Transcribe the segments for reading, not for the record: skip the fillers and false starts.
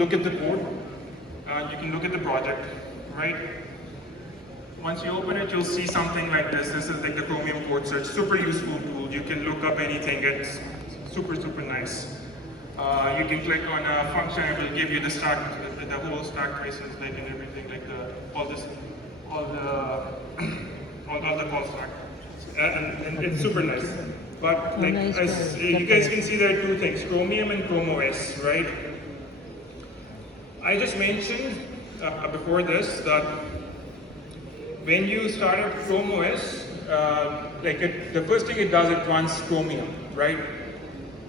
look at the code, you can look at the project, right? Once you open it, you'll see something like this. This is like the Chromium code search, super useful tool. You can look up anything, it's super, super nice. You can click on a function, it will give you the stack, the whole stack traces, like and everything, like all the call stack. And it's super nice. But like you guys can see there are two things, Chromium and Chrome OS, right? I just mentioned before this that when you start up Chrome OS, the first thing it does, it runs Chromium, right?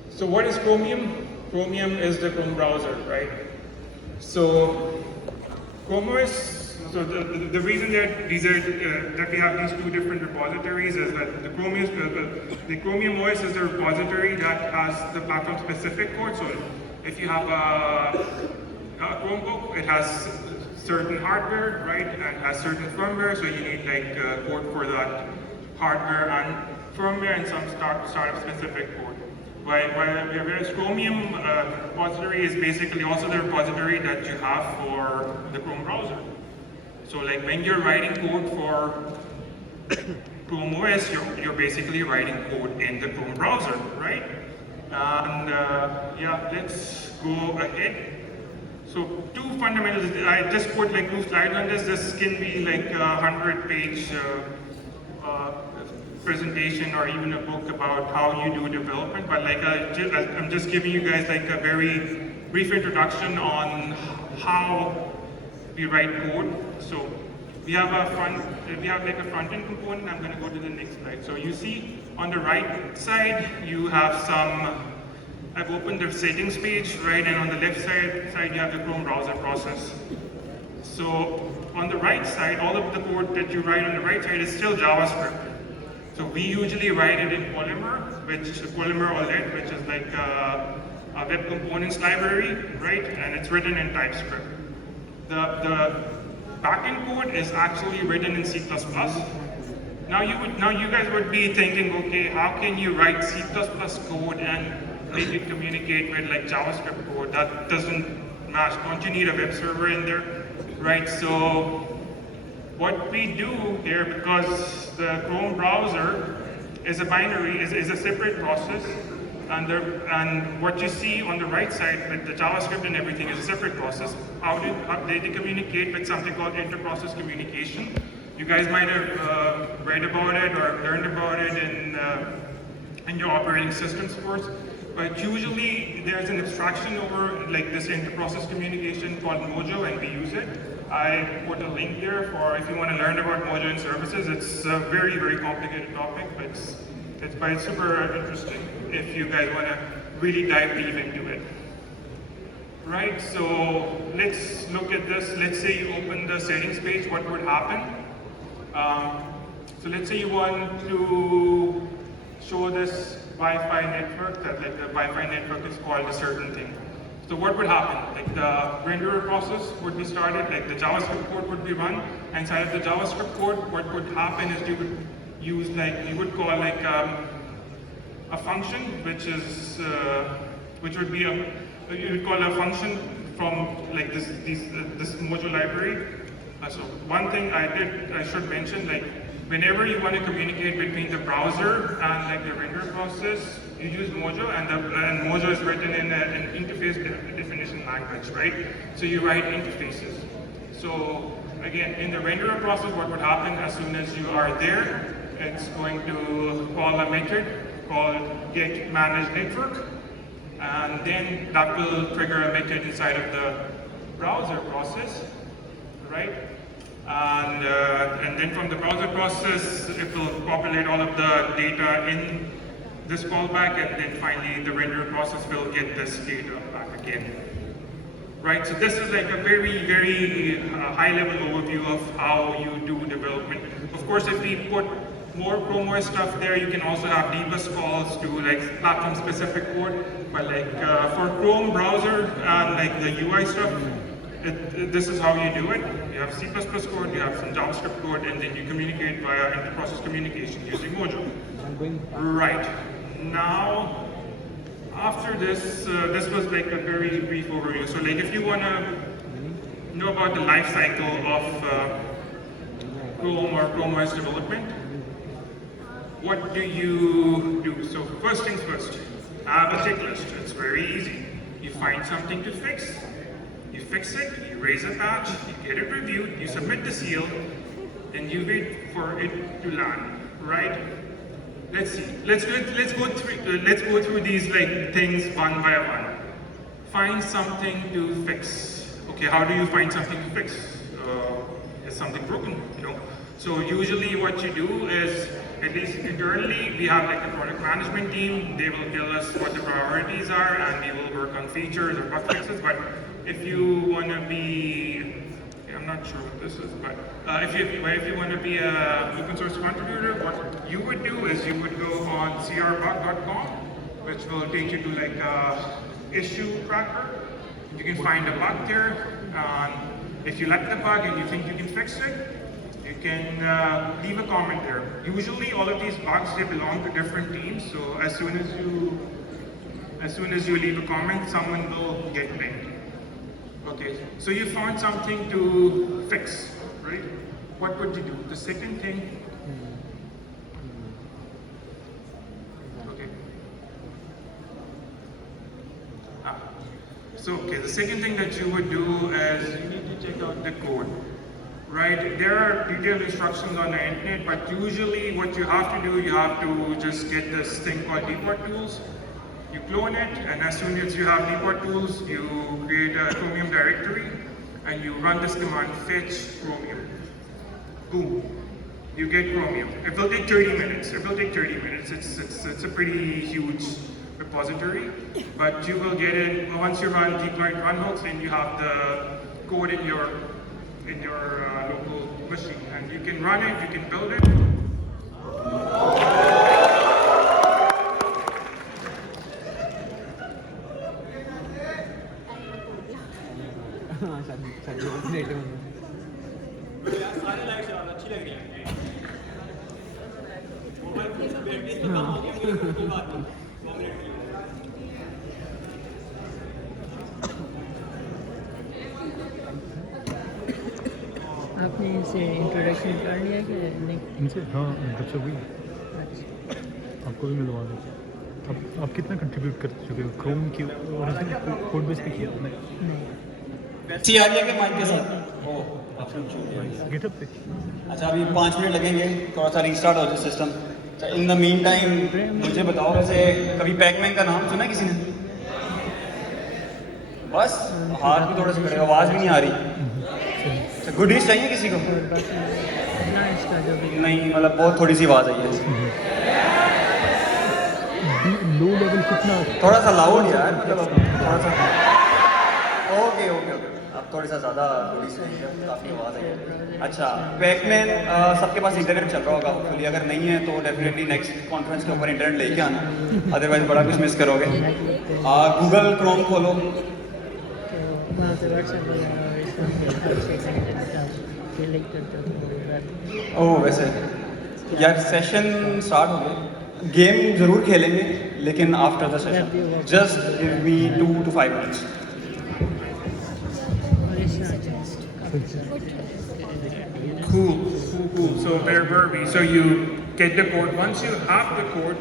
So what is Chromium? Chromium is the Chrome browser, right? So Chrome OS, so the reason that we have these two different repositories is that the Chromium OS is the repository that has the platform-specific code. So if you have a Chromebook, it has certain hardware, right, and has certain firmware, so you need like code for that hardware and firmware and some startup specific code. Whereas Chromium repository is basically also the repository that you have for the Chrome browser. So like when you're writing code for Chrome OS, you're basically writing code in the Chrome browser, right? And yeah, let's go ahead. So two fundamentals, I just put like 2 slides on this. This can be like a 100-page presentation or even a book about how you do development, but like I'm just giving you guys like a very brief introduction on how we write code. So we have like a front-end component. I'm going to go to the next slide. So you see on the right side you have some. I've opened the settings page, right, and on the left side you have the Chrome browser process. So on the right side, all of the code that you write on the right side is still JavaScript. So we usually write it in Polymer, OLED, which is like a web components library, right, and it's written in TypeScript. The backend code is actually written in C++. Now you guys would be thinking, okay, how can you write C++ code and make it communicate with like JavaScript code? That doesn't match. Don't you need a web server in there, right? So what we do here, because the Chrome browser is a binary, is a separate process, and what you see on the right side with the JavaScript and everything is a separate process. How they communicate with something called inter-process communication. You guys might have read about it or learned about it in your operating systems course. But usually there's an abstraction over like this inter-process communication called Mojo, and we use it. I put a link there for if you want to learn about Mojo and services. It's a very, very complicated topic, but it's super interesting if you guys want to really dive deep into it. Right, so let's look at this. Let's say you open the settings page, what would happen? So let's say you want to show this Wi-Fi network, that like the Wi-Fi network is called a certain thing. So what would happen? Like the renderer process would be started, like the JavaScript code would be run. Inside of the JavaScript code, what would happen is you would use like, you would call like a function, which would be you would call a function from like this Mojo library. So one thing I should mention, like whenever you want to communicate between the browser and like the render process, you use Mojo, and Mojo is written in an interface definition language, right? So you write interfaces. So again, in the renderer process, what would happen as soon as you are there, it's going to call a method called getManageNetwork, and then that will trigger a method inside of the browser process, right? And then from the browser process, it will populate all of the data in this callback, and then finally the render process will get this data back again. Right, so this is like a very, very high-level overview of how you do development. Of course, if we put more Chrome OS stuff there, you can also have debug calls to like platform-specific code. But like for Chrome browser and like the UI stuff, this is how you do it. You have C++ code, you have some JavaScript code, and then you communicate via inter-process communication using Mojo. Right. Now, After this, this was like a very brief overview. So like if you want to know about the life cycle of Chrome or Chrome OS development, what do you do? So first things first, have a checklist. It's very easy. You find something to fix, you fix it, you raise a patch, you get it reviewed, you submit the seal, and you wait for it to land, right? Let's see. Let's go through these like things one by one. Find something to fix. Okay, how do you find something to fix? Is something broken? No. So usually what you do is, at least internally, we have like a product management team. They will tell us what the priorities are, and we will work on features or bug fixes. But if you want to be, I'm not sure what this is, but if you want to be an open source contributor, what you would do is you would go on crbug.com, which will take you to like a issue tracker. You can find a bug there. If you like the bug and you think you can fix it, you can leave a comment there. Usually all of these bugs, they belong to different teams, so as soon as you leave a comment, someone will get pinged. Okay, so you found something to fix, right? What would you do? The second thing, okay. The second thing that you would do is you need to check out the code. Right, there are detailed instructions on the internet, but usually what you have to do, you have to just get this thing called depot tools. You clone it, and as soon as you have depot tools, you create a Chromium directory, and you run this command, fetch Chromium. Boom, you get Chromium. It will take 30 minutes. It's a pretty huge repository, but you will get it once you run deploy run hooks, and you have the code in your local machine, and you can run it, you can build it. आपने इनसे introduction कर लिया कि नहीं? इनसे हाँ introduction हुई। आपको भी मिलवा दो। अब आप कितना कंट्रीब्यूट कर चुके हो क्रोम की और कोड बेस पे किया आपने? सी आ रही है कि माइक के साथ? ओह गिटअप पे। अच्छा अभी 5 मिनट लगेंगे, थोड़ा सा रीस्टार्ट हो जाए system. In the mean time मुझे बताओ, वैसे कभी पैकमैन का नाम सुना किसी ने? बस हाथ भी थोड़ा सा खड़े, आवाज़ भी नहीं आ रही। गुडीज चाहिए किसी को? नहीं, मतलब बहुत थोड़ी सी आवाज़ आई है। लो लेवल कितना? थोड़ा सा लाउड यार, मतलब थोड़ा सा। ओके अब थोड़ी सा ज़्यादा गुडीज चाहिए, काफ़ी आवाज़ आई है। अच्छा, पैकमैन सबके पास इंटरनेट चल रहा होगा होपफुली, अगर नहीं है तो डेफिनेटली नेक्स्ट कॉन्फ्रेंस के ऊपर इंटरनेट लेके आना, अदरवाइज बड़ा कुछ मिस करोगे। गूगल क्रोम खोलो। ओह वैसे यार सेशन स्टार्ट हो गया, गेम ज़रूर खेलेंगे लेकिन after the session, just give me 2 to 5 minutes. Cool. So where were we? So you get the code. Once you have the code,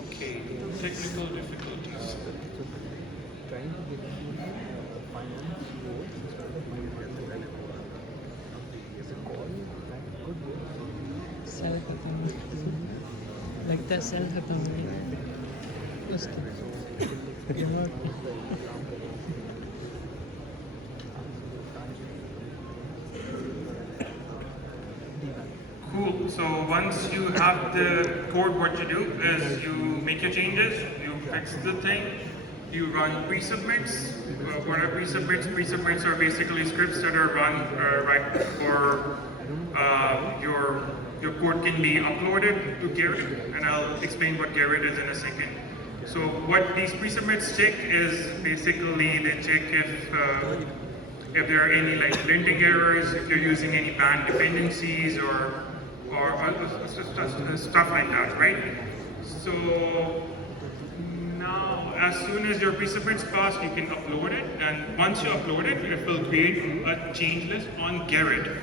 okay, technical difficulties. लगता है सेल खत्म हो गया उसके Cool. So once you have the code, what you do is you make your changes, you fix the thing, you run pre-submits. What are pre-submits? Pre-submits are basically scripts that are run right before your code can be uploaded to Garrett, and I'll explain what Garrett is in a second. So what these pre-submits check is basically they check if if there are any like linting errors, if you're using any banned dependencies or stuff like that, right? So now, as soon as your pre-submit's passed, you can upload it, and once you upload it, it will create a change list on Gerrit.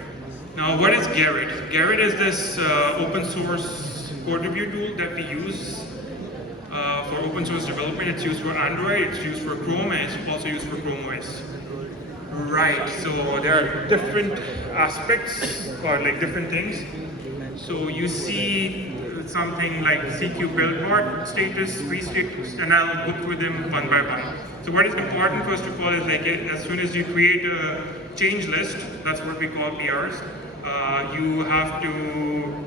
Now, what is Gerrit? Gerrit is this open source code review tool that we use for open source development. It's used for Android, it's used for Chrome, and it's also used for Chrome OS. Right, so there are different aspects or like different things. So you see something like CQ build part status, free status, and I'll go through them one by one. So what is important first of all is like as soon as you create a change list, that's what we call PRs, you have to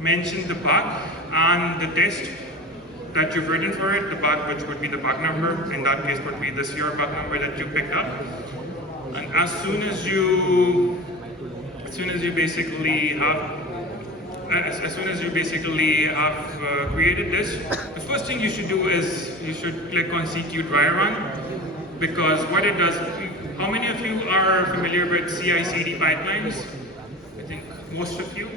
mention the bug and the test that you've written for it, the bug which would be the bug number, in that case would be this your bug number that you picked up. And as soon as you basically have created this, the first thing you should do is you should click on CQ dry run, because what it does, how many of you are familiar with CI/CD pipelines? I think most of you.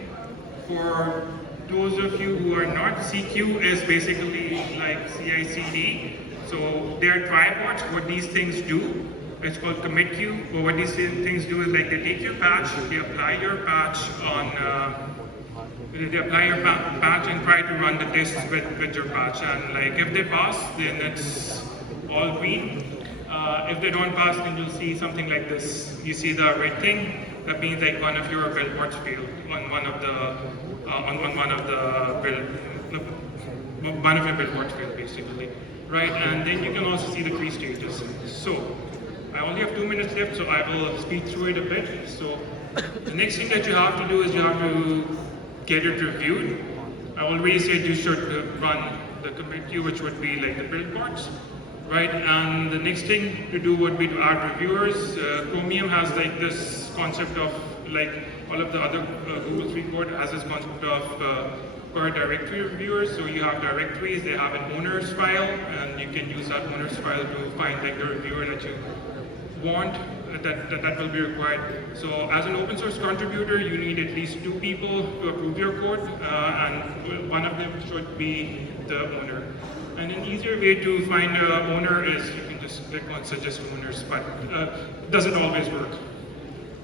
For those of you who are not, CQ is basically like CI/CD. So there are tripods. What these things do, it's called commit queue. But what these things do is like they take your patch, they apply your patch and try to run the tests with your patch. And like if they pass, then it's all green. If they don't pass, then you'll see something like this. You see the red thing. That means like one of your build parts failed on one of your build parts failed basically, right? And then you can also see the 3 stages. So I only have 2 minutes left, so I will speed through it a bit. So the next thing that you have to do is you have to get it reviewed. I already said you should run the commit queue, which would be like the build parts. Right, and the next thing to do would be to add reviewers. Chromium has like this concept of like all of the other Google Suite code has this concept of per directory reviewers. So you have directories, they have an owners file, and you can use that owners file to find like the reviewer that you want. That will be required. So as an open source contributor, you need at least 2 people to approve your code, and one of them should be the owner. And an easier way to find an owner is you can just click on suggest owners, but it doesn't always work.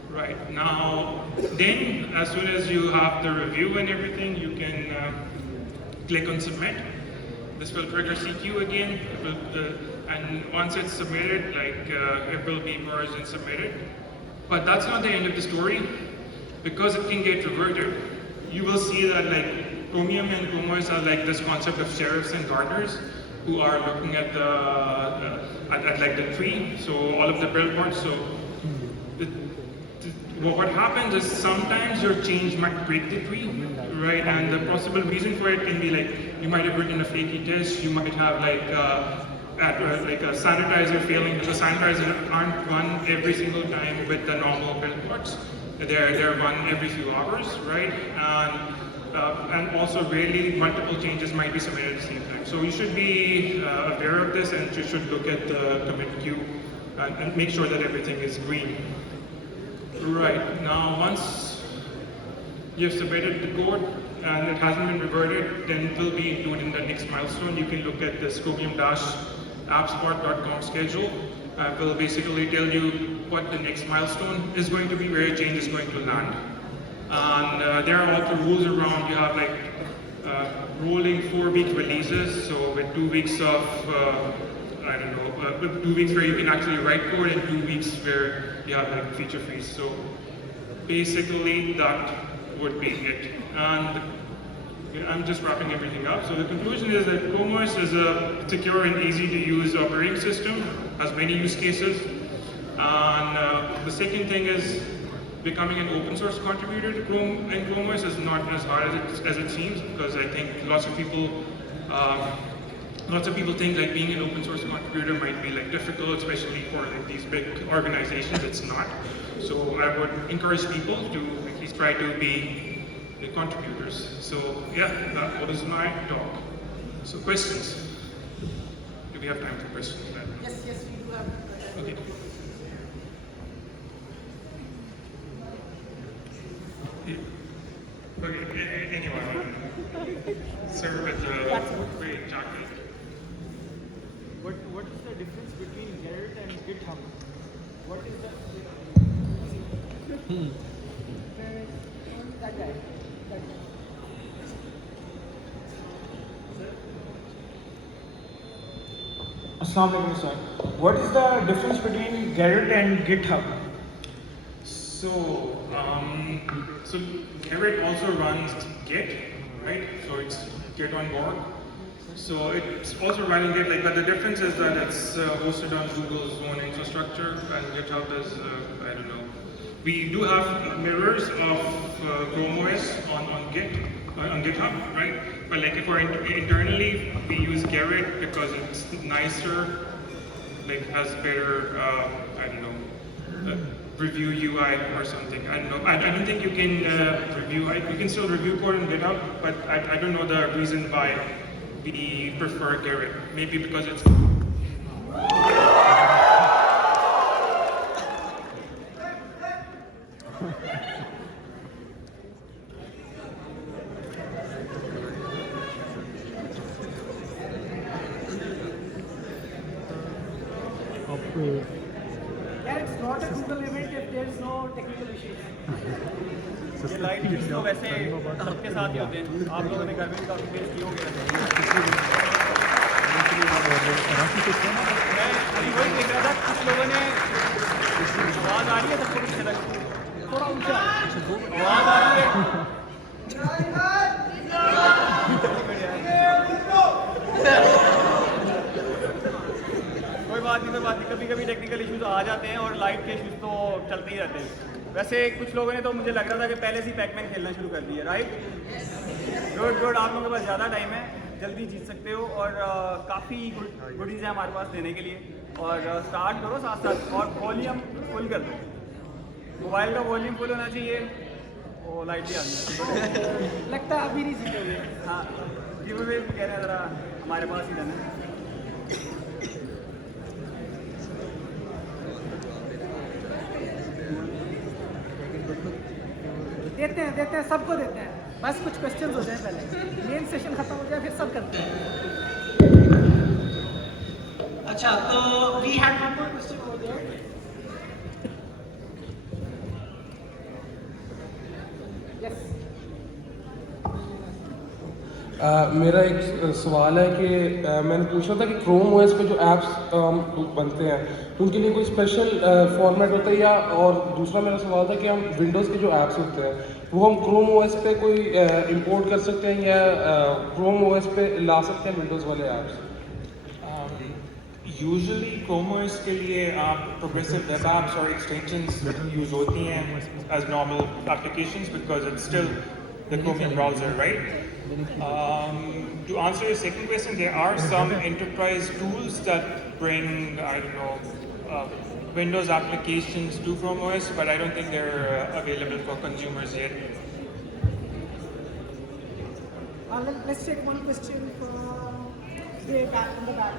Right, now, then as soon as you have the review and everything, you can click on submit. This will trigger CQ again, and once it's submitted, like it will be merged and submitted. But that's not the end of the story, because it can get reverted. You will see that like Chromium and Chrome OS are like this concept of sheriffs and gardeners who are looking at like the tree, so all of the build parts. So what happens is sometimes your change might break the tree, right? And the possible reason for it can be like you might have written a flaky test, you might have like a sanitizer failing, because sanitizers aren't run every single time with the normal build parts. They're run every few hours, right? And also rarely multiple changes might be submitted at the same time. So you should be aware of this, and you should look at the commit queue and make sure that everything is green. Right, now once you've submitted the code and it hasn't been reverted, then it will be included in the next milestone. You can look at the chromium-appspot.com schedule. It will basically tell you what the next milestone is going to be, where a change is going to land. And there are also rules around. You have like rolling 4-week releases, so with 2 weeks of, 2 weeks where you can actually write code, and 2 weeks where you have like feature freeze. So basically that would be it. And I'm just wrapping everything up. So the conclusion is that Chrome OS is a secure and easy to use operating system, has many use cases. And the second thing is becoming an open source contributor to Chrome and Chrome OS is not as hard as it seems, because I think lots of people think like being an open source contributor might be like difficult, especially for like these big organizations. It's not. So I would encourage people to at least try to be the contributors. So yeah, that was my talk. So questions? Do we have time for questions? Yes, we do have. Okay. Okay, anyone. Sir with the great jacket. What is the difference between Gerrit and GitHub? What is the That guy. Assalamu alaikum, sir. What is the difference between Gerrit and GitHub? So Gerrit also runs Git, right? So it's Git on board. So it's also running Git, like, but the difference is that it's hosted on Google's own infrastructure, and GitHub is, I don't know. We do have mirrors of Chrome OS on GitHub, right? But like if we're internally, we use Gerrit because it's nicer, like has better, I don't know, review UI or something. I don't know. I don't think you can review. You can still review code on GitHub, but I don't know the reason why we prefer Gerrit. Maybe because it's. Yeah, it's not a Google event if there's no technical issues. ये light किस तो वैसे सबके साथ ही होते हैं आप लोगों ने घर में भी काफी फेस किए होंगे मैं अभी वही देख रहा था कुछ लोगों ने आवाज आ रही है सबको पीछे तक थोड़ा ऊंचा आवाज आ रही है कोई बात नहीं कभी कभी टेक्निकल इश्यूज आ जाते हैं और लाइट के इश्यूज तो चलते ही रहते हैं वैसे कुछ लोगों ने तो मुझे लग रहा था कि पहले से ही पैकमैन खेलना शुरू कर दिया राइट गुड आप लोगों के पास ज़्यादा टाइम है जल्दी जीत सकते हो और काफ़ी गुडीज़ हैं हमारे पास देने के लिए और स्टार्ट करो साथ साथ और वॉल्यूम फुल कर दो मोबाइल का वॉल्यूम फुल होना चाहिए वो लाइट भी आ गई लगता है अभी नहीं जीतोगे। हाँ गिव अवे भी कह रहे हैं ज़रा हमारे पास ही रहना देते हैं सबको देते हैं बस कुछ क्वेश्चंस हो जाए पहले मेन सेशन खत्म हो जाए फिर सब करते हैं। अच्छा तो we had one more question हो गया यस मेरा एक सवाल है कि मैंने पूछा था कि क्रोम ओएस पे जो ऐप्स बनते हैं उनके लिए कोई स्पेशल फॉर्मेट होता है या और दूसरा मेरा सवाल था कि हम विंडोज़ के जो ऐप्स होते हैं वो हम क्रोम ओएस पे कोई इंपोर्ट कर सकते हैं या क्रोम ओएस पे ला सकते हैं विंडोज़ वाले ऐप्स। यूजुअली Chrome OS के लिए आप प्रोग्रेसिव वेब एप्स और एक्सटेंशंस यूज होती हैं as normal applications because it's still the Chromium browser, right? To answer your second question, there are some enterprise tools that bring, I don't know, Windows applications to Chrome OS, but I don't think they're available for consumers yet. let's take one question from way back in the back.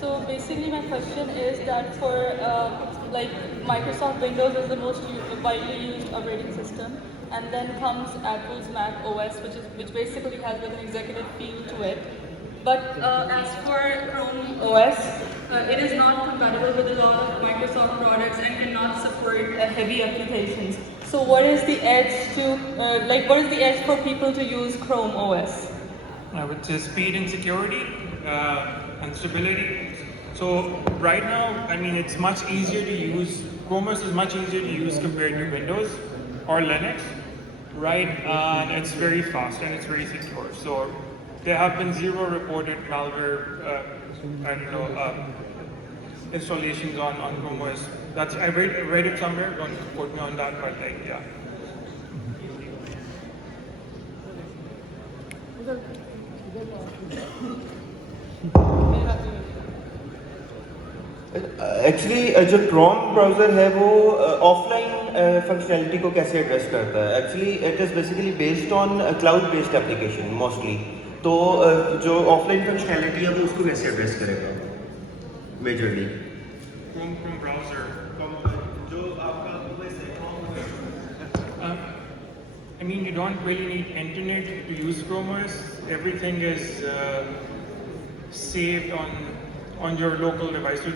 So basically my question is that for like Microsoft Windows is the most widely used operating system and then comes Apple's Mac OS which basically has like an executive feel to it. But as for Chrome OS, it is not compatible with a lot of Microsoft products and cannot support heavy applications. So what is the edge to what is the edge for people to use Chrome OS? I would say speed and security and stability. So right now, I mean, it's much easier to use, Chrome OS is much easier to use compared to Windows or Linux, right? And it's very fast and it's very secure. So there have been zero reported malware, I don't know, installations on Chrome OS. That's, I read it somewhere, don't quote me on that, but like, yeah. Actually जो Chrome browser है वो offline functionality को कैसे address करता है? Actually it is basically based on cloud based application mostly. तो जो offline functionality है वो उसको कैसे एड्रेस करेगा मेजरली? Chrome browser. जो आपका I mean, you don't really need internet to use Chrome OS. Everything is saved on your local device. So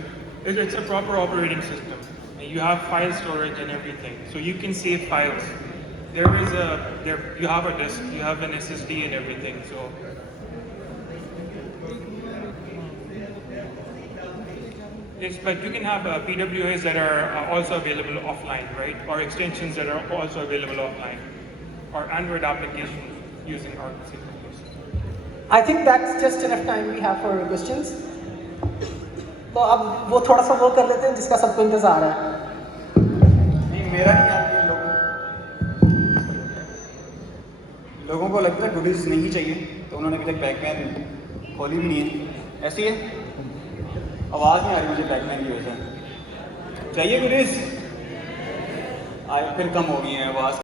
it's a proper operating system. You have file storage and everything, so you can save files. You have a disk, you have an SSD and everything. So yes, but you can have PWAs that are also available offline, right? Or extensions that are also available offline, or Android applications using RC++. I think that's just enough time we have for questions. तो अब वो थोड़ा सा वो कर लेते हैं जिसका सबको इंतजार है। नहीं, मेरा नहीं, आपके लोगों को लगता है गुडीज नहीं चाहिए, तो उन्होंने अभी तक बैकपैन खोली भी नहीं है। ऐसी है, आवाज़ नहीं आ रही मुझे बैकपैन की वजह से। चाहिए गुडीज? आए फिर कम हो गई है आवाज़।